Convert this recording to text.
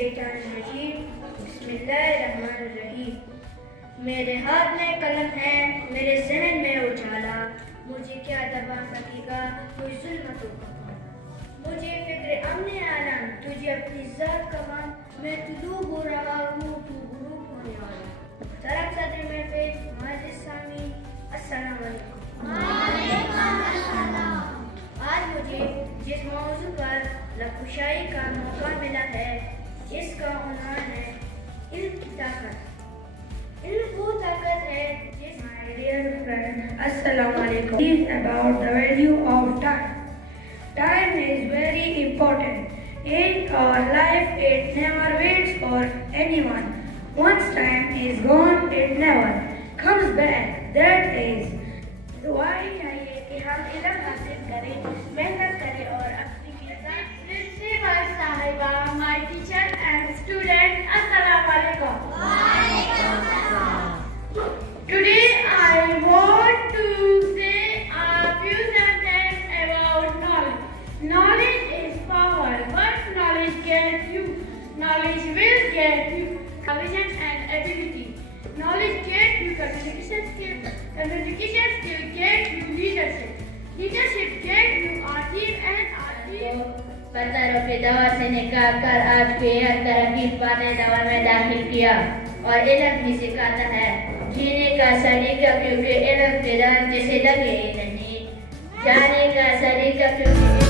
الشیطان الرجیم بسم اللہ الرحمن الرحیم. میرے ہاتھ میں قلم ہے, میرے ذہن میں اجالا, مجھے کیا دبا سکے گا کوئی ظلمتوں کا پالا. مجھے فکر امن عالم, تجھے اپنی ذات کا غم, میں طلوع ہو رہا ہوں تو غروب ہونے والا. طرف صدر محفل معزز سامعین, السلام علیکم. آج مجھے جس موضوع پر لبکشائی کا موقع ملا ہے, اس کا عنوان ہے علم کی طاقت. علم وہ طاقت ہے جس my dear friend, السلام علیکم. Is about the value of time. Time is very important. In our life, it never waits for anyone. Once time is gone, it never comes back. That is why چاہیے کہ ہم علم حاصل کریں, محنت کریں اور اپنی پرنسپل صاحبہ, my teacher and students, السلام علیکم. Today I want to say a few sentences about knowledge. Knowledge is power. What knowledge gets you? Knowledge will get you vision and ability. Knowledge gets you communication skill. Communication skill gets you leadership. Leadership gets you a team and a team. برطرف دور سے نکال کر آج کے ہر ترقی پانے دور میں داخل کیا, اور علم بھی سکھاتا ہے جینے کا سلیقہ, کیونکہ علم فی الحال جسے لگے نہیں, جانے کا سلیقہ کیونکہ